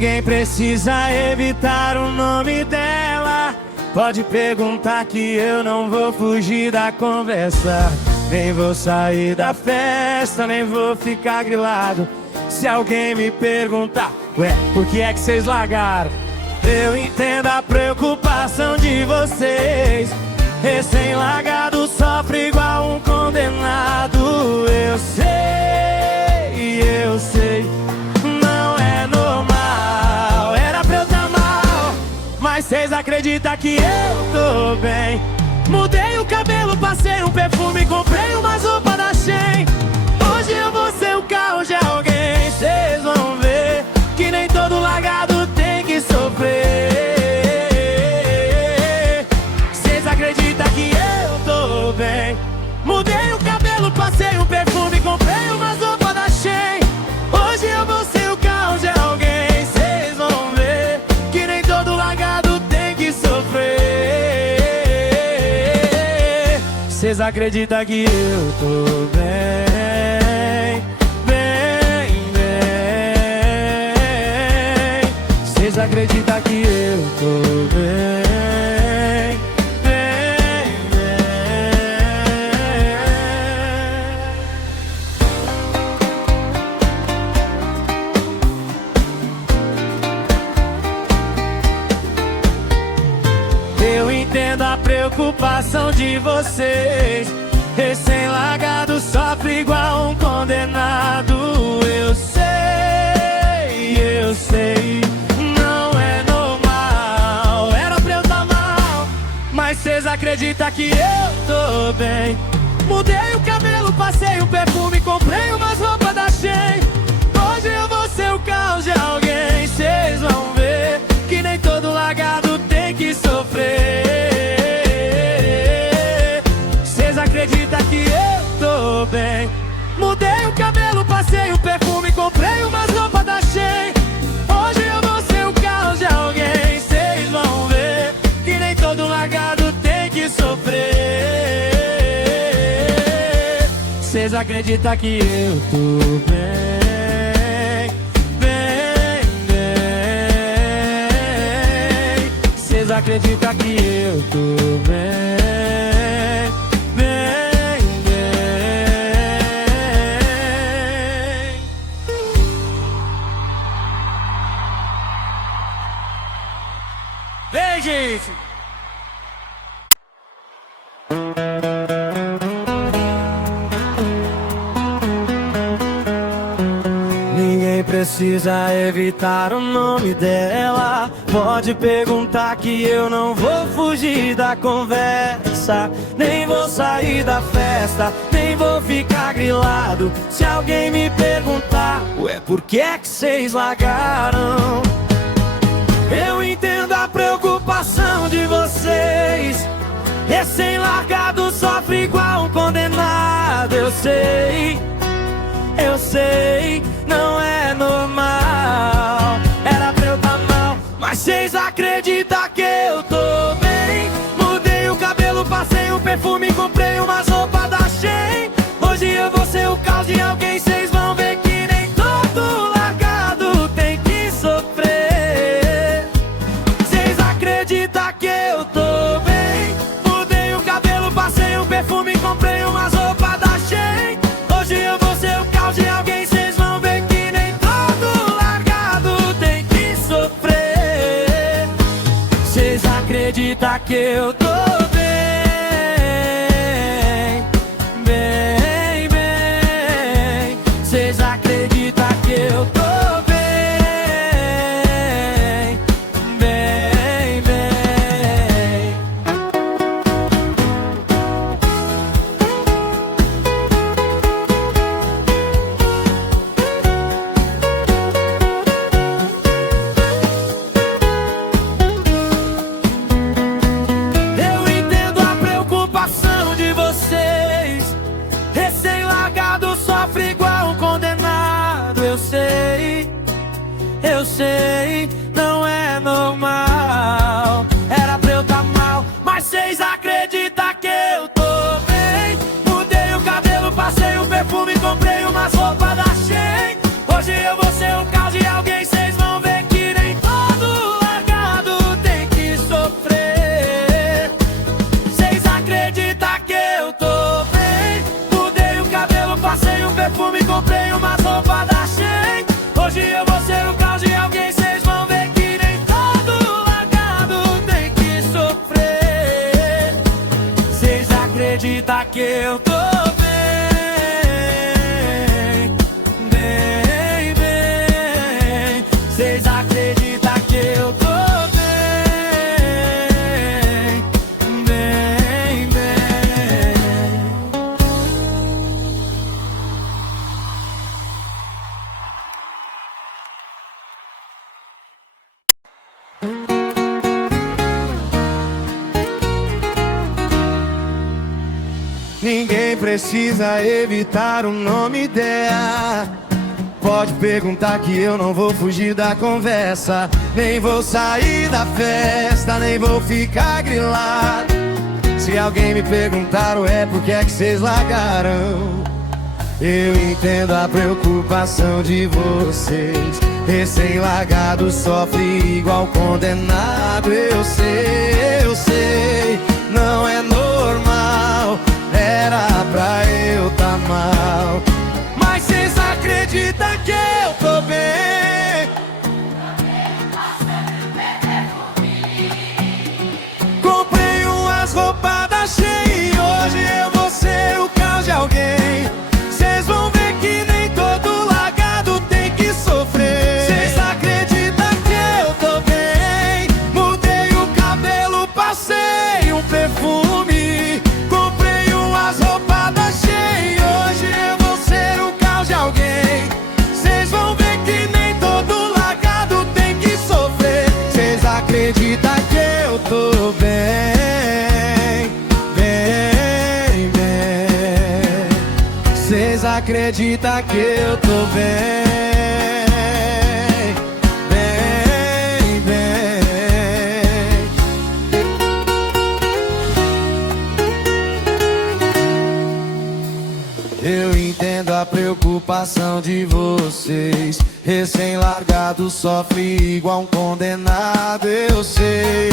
Ninguém precisa evitar o nome dela. Pode perguntar que eu não vou fugir da conversa. Nem vou sair da festa, nem vou ficar grilado. Se alguém me perguntar, ué, por que é que vocês largaram? Eu entendo a preocupação de vocês. Recém-largado sofre igual um condenado. Eu sei, não é normal. Era pra eu tá mal, mas vocês acreditam que eu tô bem. Mudei o cabelo, passei um perfume, comprei umas roupas da Shein. Hoje eu vou ser o carro de alguém. Vocês vão ver que nem todo largado tem que sofrer. Vocês acreditam que eu tô bem. Mudei o cabelo, passei um perfume, comprei umas roupas da Shein. Hoje eu vou ser o carro de alguém. Vocês vão ver que nem todo largado tem que sofrer. Vocês acreditam que eu tô bem, bem, bem. Vocês acreditam que eu tô bem, bem, bem. Eu entendo a preocupação de vocês. Recém-largado sofre igual um condenado. Eu sei, não é normal. Era pra eu tá mal, mas cês acreditam que eu tô bem. Mudei o cabelo, passei um perfume, comprei umas roupas da Shein. Hoje eu vou ser o carro de alguém. Cês vão ver que nem todo largado tem que sofrer. Cês acreditam que eu tô bem. Mudei o cabelo, passei um perfume, comprei umas roupas da Shein. Hoje eu vou ser o carro de alguém. Cês vão ver que nem todo largado tem que sofrer. Cês acreditam que eu tô bem, bem, bem. Cês acreditam que eu tô bem, bem, bem. Vem, gente! Ninguém precisa evitar o nome dela. Pode perguntar que eu não vou fugir da conversa. Nem vou sair da festa, nem vou ficar grilado. Se alguém me perguntar, ué, por que é que vocês largaram? Eu entendo a preocupação de vocês. Recém-largado sofre igual um condenado. Eu sei, não é normal. Era pra eu tá mal, mas cês acreditam que eu tô bem. Mudei o cabelo, passei um perfume, comprei umas roupas da Shein. Hoje eu vou ser o caos de alguém. Cês vão ver que nem todo largado tem que sofrer. Cês acreditam que eu tô bem. Mudei o cabelo, passei um perfume, comprei umas roupas da Shein. Hoje eu vou ser o caos de alguém. Cês vão ver que nem todo largado tem que sofrer. Cês acreditam que eu tô bem, bem, bem. Cês acreditam que eu tô bem, bem, bem. Eu acredita que eu tô bem, bem, bem. Vocês acreditam que eu tô bem, bem, bem. Ninguém precisa evitar o nome dela. Pode perguntar que eu não vou fugir da conversa. Nem vou sair da festa, nem vou ficar grilado. Se alguém me perguntar ué, por que é que vocês largaram? Eu entendo a preocupação de vocês. Recém-largado sofre igual condenado. Eu sei, não é normal. Era pra eu tá mal. Mas cês acreditam que eu tô bem? Comprei umas roupas da Shein e hoje eu vou ser o caos de alguém. Cês vão ver que nem todo largado tem que sofrer. Cês acreditam que eu tô bem? Mudei o cabelo, passei um perfume. Comprei umas roupas da Shein e hoje eu vou ser o caos de alguém. Cês vão ver que nem todo largado tem que sofrer. Cês acreditam que eu tô bem, bem, bem. Cês acreditam que eu tô bem, bem, bem. Eu entendo a preocupação de vocês. Recém-largado sofre igual um condenado. Eu sei,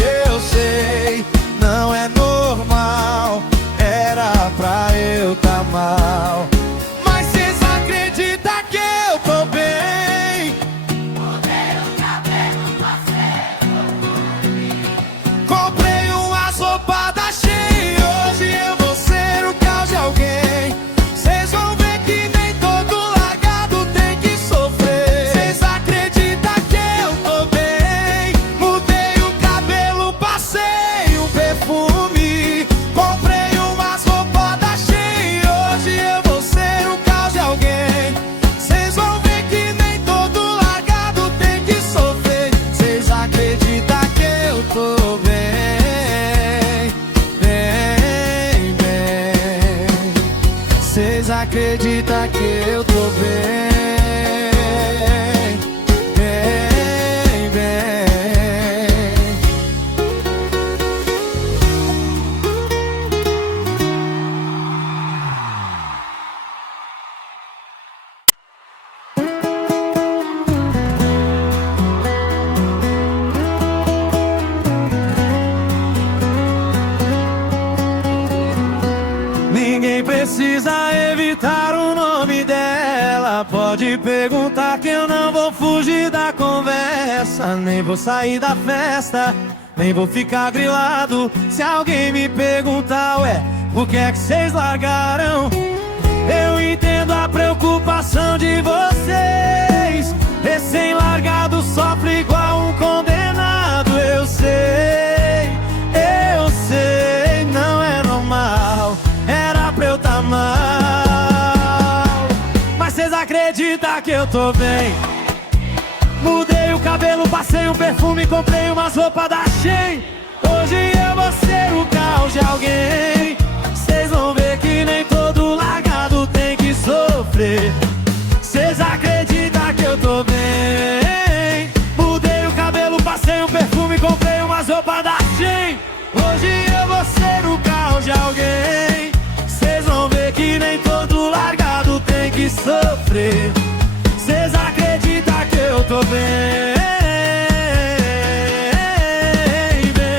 não é normal. Era pra eu tá mal. Mas cês acreditam que eu tô bem? Comprei umas roupas da Shein e hoje eu vou ser o caos de alguém. Cês vão ver que nem todo largado tem que sofrer. Cês acreditam que eu tô bem? Mudei o cabelo, passei um perfume. Comprei umas roupas da Shein e hoje eu vou ser o caos de alguém. Cês vão ver que nem todo largado tem que sofrer. Cês acreditam que eu tô bem, bem, bem. Cês acreditam que eu tô bem, bem, bem. Ninguém precisa evitar o nome dela. Pode perguntar que eu não vou fugir da conversa. Nem vou sair da festa, nem vou ficar grilado. Se alguém me perguntar, ué, por que é que vocês largaram? Eu entendo a preocupação de vocês. Recém-largado sofre igual um condenado. Eu sei, não é normal. Era pra eu tá mal. Mas cês acreditam que eu tô bem? Mudei o cabelo, passei um perfume, comprei umas roupas da Shein. Hoje eu vou ser o caos de alguém. Cês vão ver que nem todo largado tem que sofrer. Cês acreditam que eu tô bem? Mudei o cabelo, passei um perfume, comprei umas roupas da Shein. Hoje eu vou ser o caos de alguém. Cês vão ver que nem todo largado tem que sofrer. Cês acreditam que eu tô bem, bem.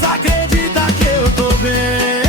Cês acreditam que eu tô bem,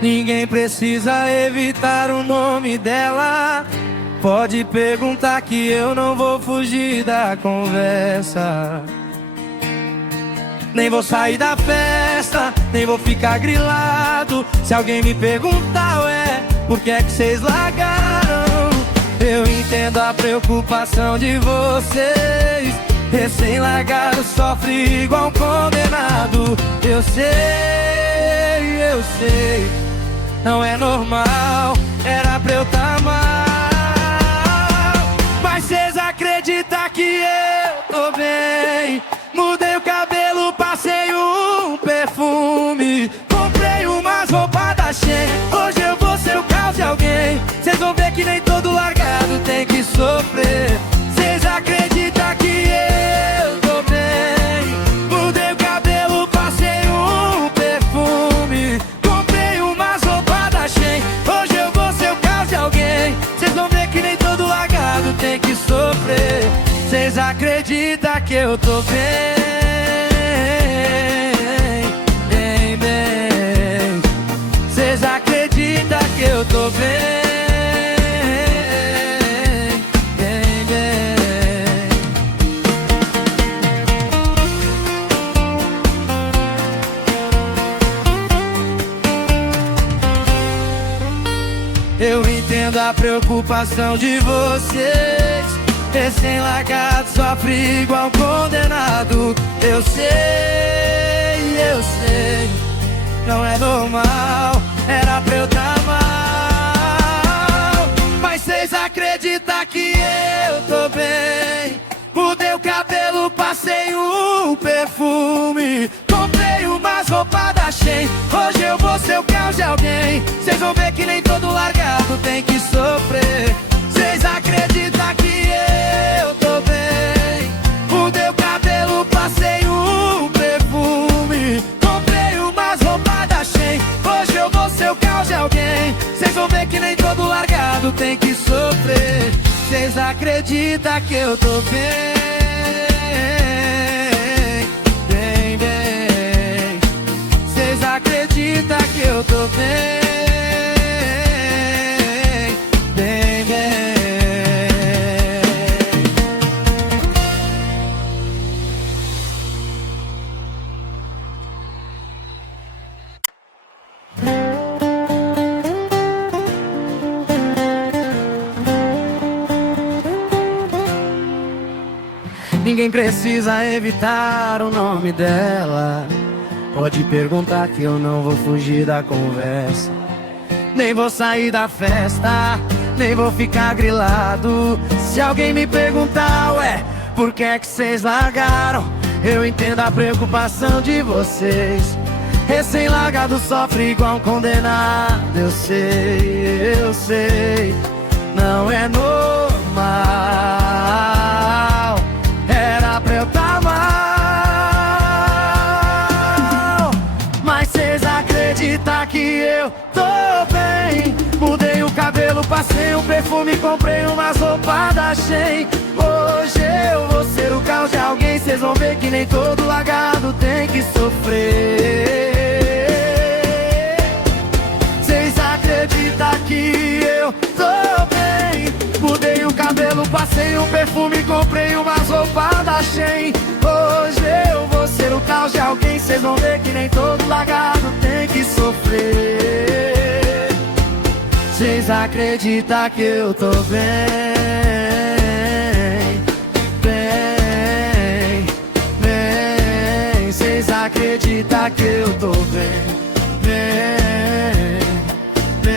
ninguém precisa evitar o nome dela. Pode perguntar que eu não vou fugir da conversa. Nem vou sair da festa, nem vou ficar grilado. Se alguém me perguntar, ué, por que é que cês largaram? Eu entendo a preocupação de vocês. Recém-largado sofre igual um condenado. Eu sei, não é normal, era pra eu tá mal. Mas cês acreditam que eu tô bem? Mudei o cabelo, passei um perfume, comprei umas roupas da Shein. Hoje eu vou ser o caos de alguém. Cês vão ver que nem todo largado tem que sofrer. Cês acreditam que eu tô bem? Mudei o cabelo, passei um perfume, comprei umas roupas da Shein. Hoje eu vou ser o caos de alguém. Cês vão ver que nem todo largado tem que sofrer. Cês acreditam que eu tô bem, bem. Cês acreditam que eu tô bem, bem. Eu entendo a preocupação de vocês. Recém-largado sofre igual um condenado. Eu sei, não é normal, era pra eu tá mal. Mas cês acreditam que eu tô bem? Mudei o cabelo, passei um perfume, comprei umas roupas da Shein. Hoje eu vou ser o caos de alguém. Cês vão ver que nem todo largado tem que sofrer. Cês acreditam que eu tô bem? Mudei o cabelo, passei um perfume, comprei umas roupas da Shein. Hoje eu vou ser o caos de alguém. Cês vão ver que nem todo largado tem que sofrer. Cês acreditam que eu tô bem, bem. Cês acreditam que eu tô bem, bem. Ninguém precisa evitar o nome dela. Pode perguntar que eu não vou fugir da conversa. Nem vou sair da festa, nem vou ficar grilado. Se alguém me perguntar, ué, por que é que cês largaram? Eu entendo a preocupação de vocês. Recém-largado sofre igual um condenado. Eu sei, não é normal, era pra eu tá mal. Mas cês acreditam que eu tô bem? Mudei o cabelo, passei um perfume, comprei umas roupas da Shein. Hoje eu vou ser o caos de alguém. Cês vão ver que nem todo largado tem que sofrer. Cês acreditam que eu tô bem? Mudei o cabelo, passei um perfume, comprei umas roupas da Shein. Hoje eu vou ser o caos de alguém. Cês vão ver que nem todo largado tem que sofrer. Cês acreditam que eu tô bem, bem, bem. Cês acreditam que eu tô bem, bem, bem.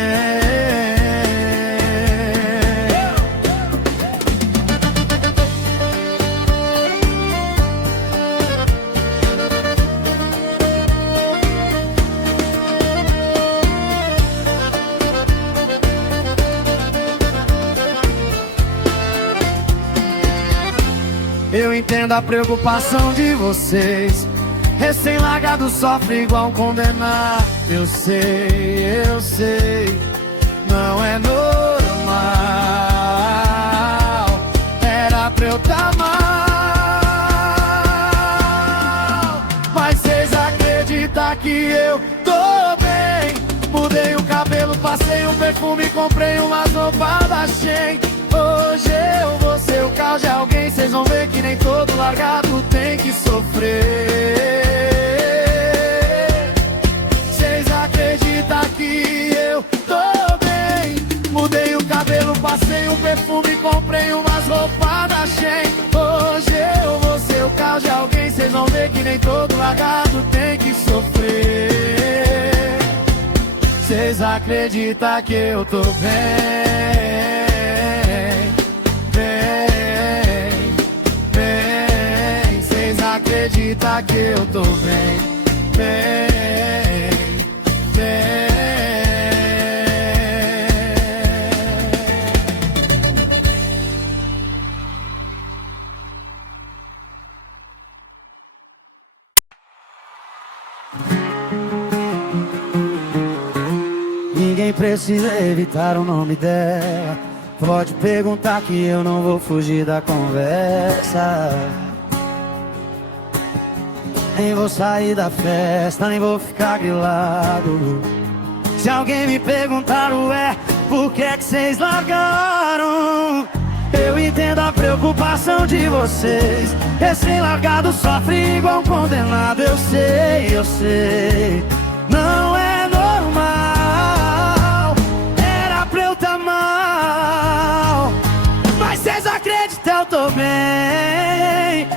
entendo a preocupação de vocês. Recém-largado sofre igual um condenado. Eu sei, não é normal. Era pra eu tá mal, mas cês acreditam que eu tô bem? Mudei o cabelo, passei um perfume, comprei umas roupas da Shein. Hoje eu vou ser o caos de alguém. Cês vão ver que nem todo largado tem que sofrer. Cês acreditam que eu tô bem? Mudei o cabelo, passei um perfume, comprei umas roupas da Shein. Hoje eu vou ser o caos de alguém. Cês vão ver que nem todo largado tem que sofrer. Cês acreditam que eu tô bem? Cês acreditam que eu tô bem? Ninguém precisa evitar o nome dela. Pode perguntar que eu não vou fugir da conversa. Nem vou sair da festa, nem vou ficar grilado. Se alguém me perguntar, ué, por que é que cês largaram? Eu entendo a preocupação de vocês. Recém-largado sofre igual um condenado. Eu sei, não é normal. Era pra eu tá mal, mas cês acreditam, eu tô bem.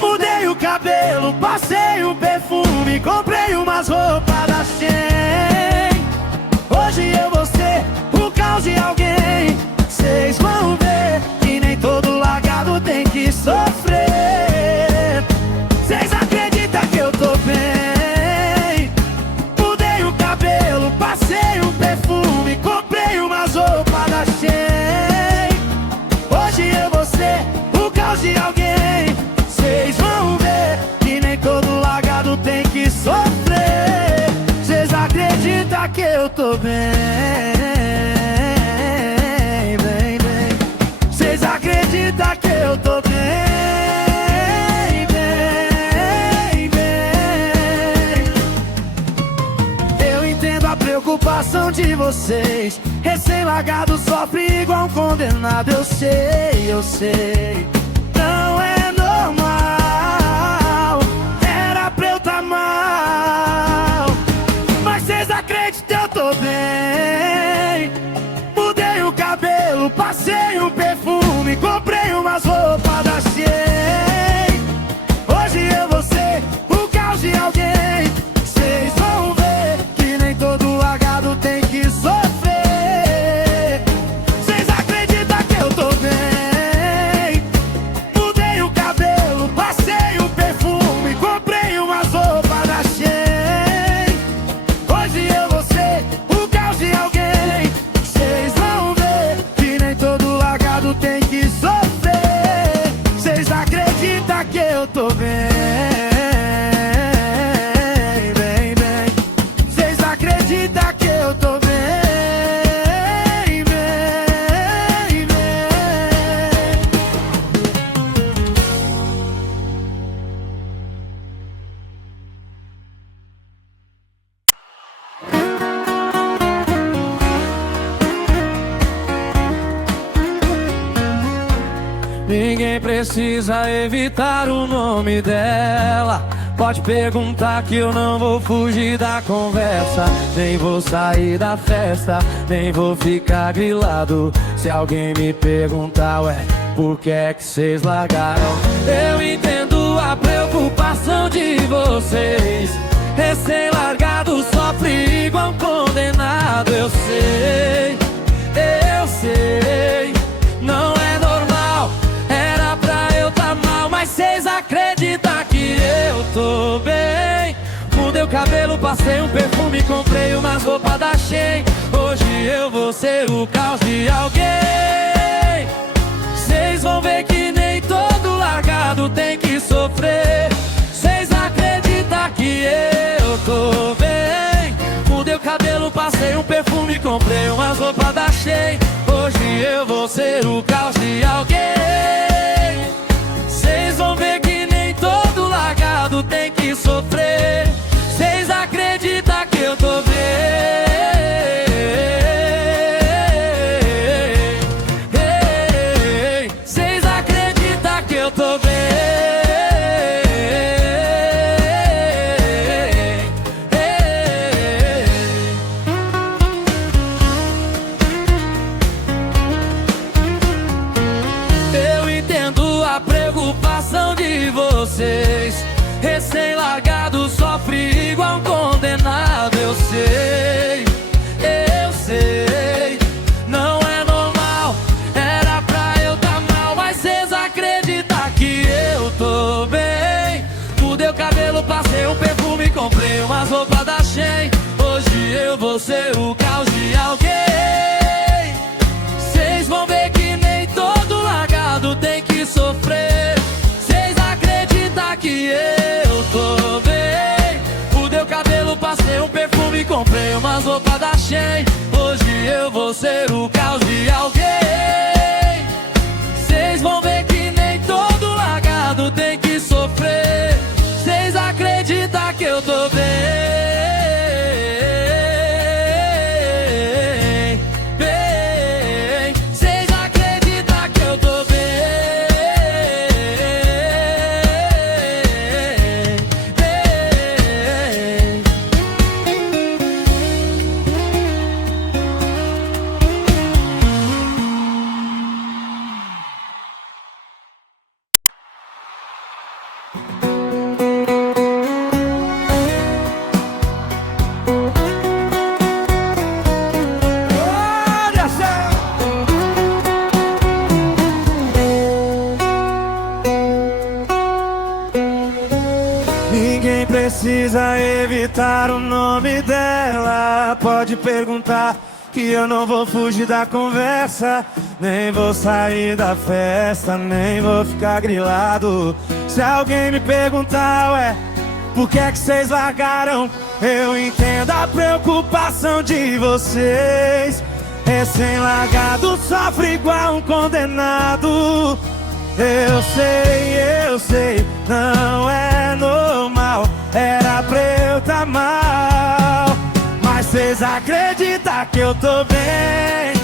Mudei o cabelo, passei um perfume, comprei umas roupas da Shein. Hoje eu vou ser o caos de alguém. Cês vão ver que nem todo largado tem que sofrer. Cês acreditam que eu tô bem? Mudei o cabelo, passei um perfume, comprei umas roupas da Shein. Hoje eu vou ser o caos de alguém. Cês vão ver que nem todo largado tem que sofrer. Cês acreditam que eu tô bem? Cês acreditam que eu tô bem? Eu entendo a preocupação de vocês. Recém-largado sofre igual um condenado. Eu sei, não é normal. Era pra eu tá mal, mas cês acreditam, eu tô bem. Mudei o cabelo, passei um perfume, comprei umas roupas da Shein. Hoje eu vou ser o caos de alguém. Cês vão ver que nem todo largado tem que sofrer. Cês acreditam que eu tô bem? Mudei o cabelo, passei um perfume, comprei umas roupas da Shein. Hoje eu vou ser o caos de alguém. Cês vão ver que nem todo largado tem que sofrer. Cês acreditam que eu tô bem? Cês acreditam que eu tô bem? Ninguém precisa evitar o nome dela. Pode perguntar que eu não vou fugir da conversa. Nem vou sair da festa, nem vou ficar grilado. Se alguém me perguntar, ué, por que é que cês largaram? Eu entendo a preocupação de vocês. Recém-largado sofre igual um condenado. Eu sei, não é normal. Era pra eu tá mal, mas cês acreditam que eu tô bem? Mudei o cabelo, passei um perfume, comprei umas roupas da Shein. Hoje eu vou ser o caos de alguém. Cês vão ver que nem todo largado tem sofrer. Cês acreditam que eu tô bem? Mudei o cabelo, passei um perfume, comprei umas roupas da Shein. Hoje eu vou ser o caos de alguém. Cês vão ver que nem todo largado tem que sofrer. Cês acreditam que eu tô bem? Cês acreditam que eu tô bem? Eu entendo a preocupação de vocês. Recém-largado sofre igual um condenado. Eu sei, não é normal. Era pra eu tá mal, mas cês acreditam que eu tô bem? Mudei o cabelo, passei um perfume, comprei umas roupas da Shein. Hoje eu vou ser o caos de alguém. Cês vão ver que nem todo largado tem que sofrer. Cês acreditam que eu tô bem? Mudei o cabelo, passei um perfume, comprei umas roupas da Shein. Hoje eu vou ser o caos de alguém. Cês vão ver que nem todo largado tem que sofrer. Cês acreditam que eu tô bem? Cês acreditam que eu tô bem? Olha só! Ninguém precisa evitar o nome dela. Pode perguntar que eu não vou fugir da conversa. Nem vou sair da festa, nem vou ficar grilado. Se alguém me perguntar, ué, por que é que vocês largaram? Eu entendo a preocupação de vocês. Recém-largado sofre igual um condenado. Eu sei, não é normal. Era pra eu tá mal, mas cês acreditam que eu tô bem?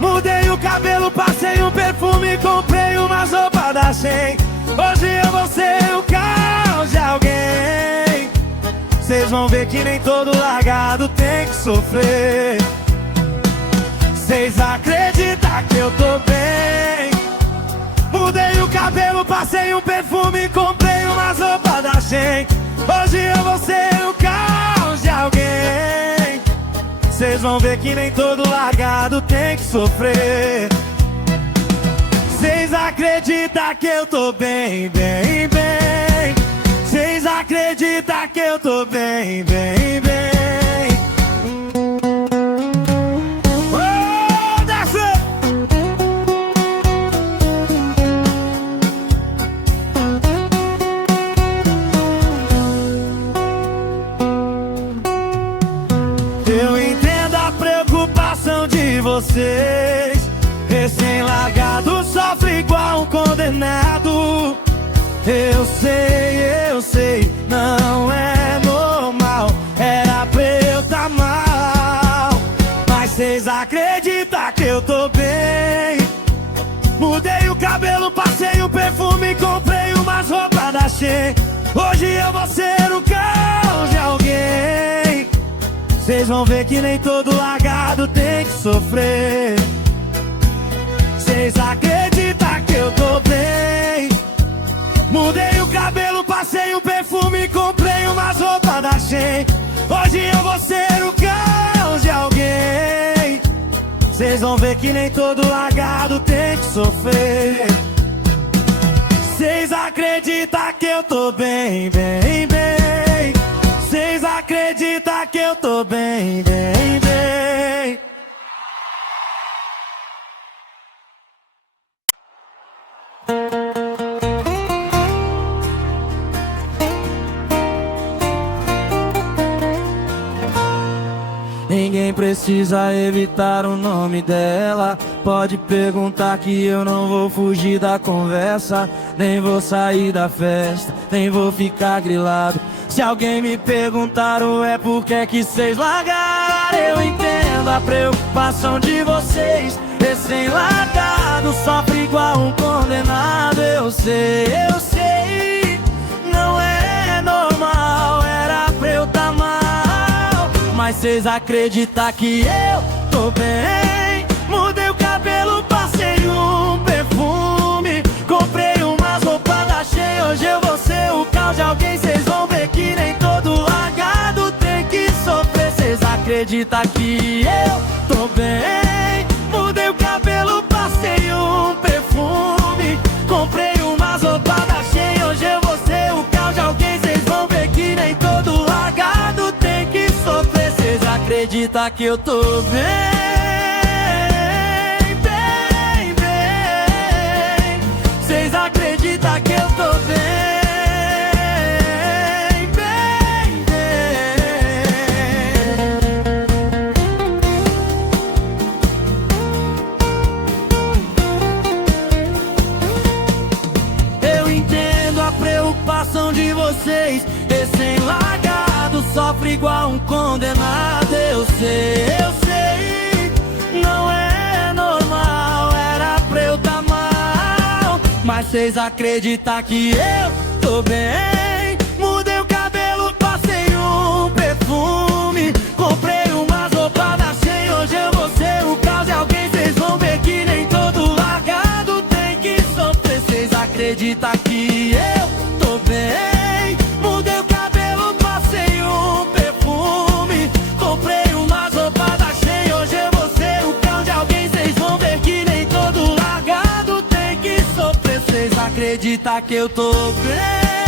Mudei o cabelo, passei um perfume, comprei umas roupas da Shein. Hoje eu vou ser o caos de alguém. Cês vão ver que nem todo largado tem que sofrer. Cês acreditam que eu tô bem? Mudei o cabelo, passei um perfume, comprei umas roupas da Shein. Hoje eu vou ser o caos de alguém. Cês vão ver que nem todo largado tem que sofrer. Cês acreditam que eu tô bem, bem, bem. Cês acreditam que eu tô bem, bem, bem. Oh, desce! Eu entendo a preocupação de vocês. Recém-largado sofre igual um condenado. Eu sei, não é normal. Era pra eu tá mal, mas cês acreditam que eu tô bem? Mudei o cabelo, passei um perfume, comprei umas roupas da Shein. Hoje eu vou ser o caos de alguém. Cês vão ver que nem todo largado tem que sofrer. Cês acreditam que eu tô bem? Mudei o cabelo, passei um perfume, comprei umas roupas da Shein. Hoje eu vou ser o caos de alguém. Cês vão ver que nem todo largado tem que sofrer. Cês acreditam que eu tô bem, bem, bem. Cês acreditam que eu tô bem, bem, bem. Ninguém precisa evitar o nome dela. Pode perguntar que eu não vou fugir da conversa. Nem vou sair da festa, nem vou ficar grilado. Se alguém me perguntar o é por que que cês largaram, eu entendo a preocupação de vocês. Recém-largado sofre igual um condenado. Eu sei, não é normal, era pra eu tá mal. Mas cês acreditam que eu tô bem? Mudei o cabelo, passei um perfume, comprei umas roupas da Shein. Hoje eu vou ser o caos de alguém. Cês vão ver que nem todo largado tem que sofrer. Cês acreditam que eu tô bem? Mudei o cabelo, passei um perfume, comprei umas roupas da Shein. Hoje eu vou ser o caos de alguém. Cês vão ver que nem todo largado tem que sofrer. Cês acreditam que eu tô bem? Cês acreditam que eu tô bem? Eu entendo a preocupação de vocês. Recém-largado sofre igual um condenado. Eu sei, não é normal, era pra eu tá mal. Mas cês acreditam que eu tô bem? Mudei o cabelo, passei um perfume, comprei umas roupas da Shein. Hoje eu vou ser o caos de alguém. Cês vão ver que nem todo largado tem que sofrer. Cês acreditam que eu tô bem? Mudei o cabelo, passei um perfume, comprei umas roupas da Shein. Hoje eu vou ser o caos de alguém. Cês vão ver que nem todo largado tem que sofrer. Cês acreditam que eu tô bem?